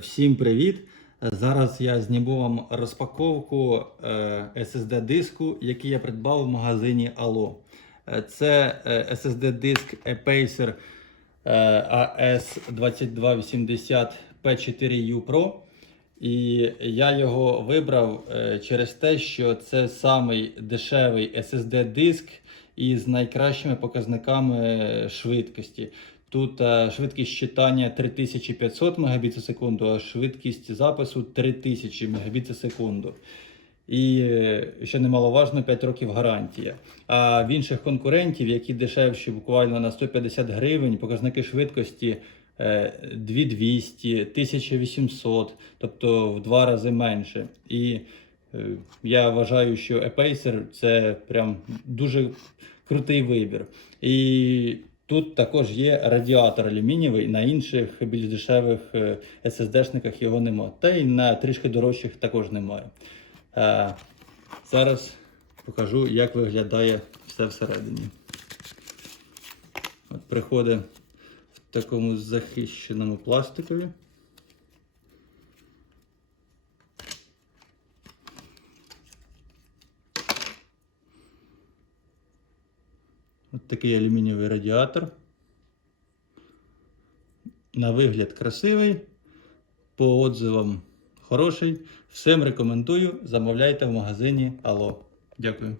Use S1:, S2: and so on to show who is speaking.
S1: Всім привіт! Зараз я зніму вам розпаковку е, SSD диску, який я придбав в магазині Allo. Е, Це SSD диск Apacer е, AS2280 P4U Pro. І я його вибрав е, через те, що це самий дешевий SSD диск із найкращими показниками швидкості. Тут е, швидкість читання 3500 Мбіт за секунду, а швидкість запису 3000 Мбіт за секунду. І е, ще немаловажно 5 років гарантія. А в інших конкурентів, які дешевші буквально на 150 гривень, показники швидкості е, 2200, 1800, тобто в два рази менше. І е, я вважаю, що Apacer це прям дуже крутий вибір. І тут також є радіатор алюмінієвий, на інших більш дешевих е, SSD-шниках його немає. Та й на трішки дорожчих також немає. Е, Зараз покажу, як виглядає все всередині. От приходить в такому захищеному пластикові. От такий алюмінієвий радіатор. На вигляд красивий, по отзивам хороший. Всім рекомендую. Замовляйте в магазині Алло. Дякую.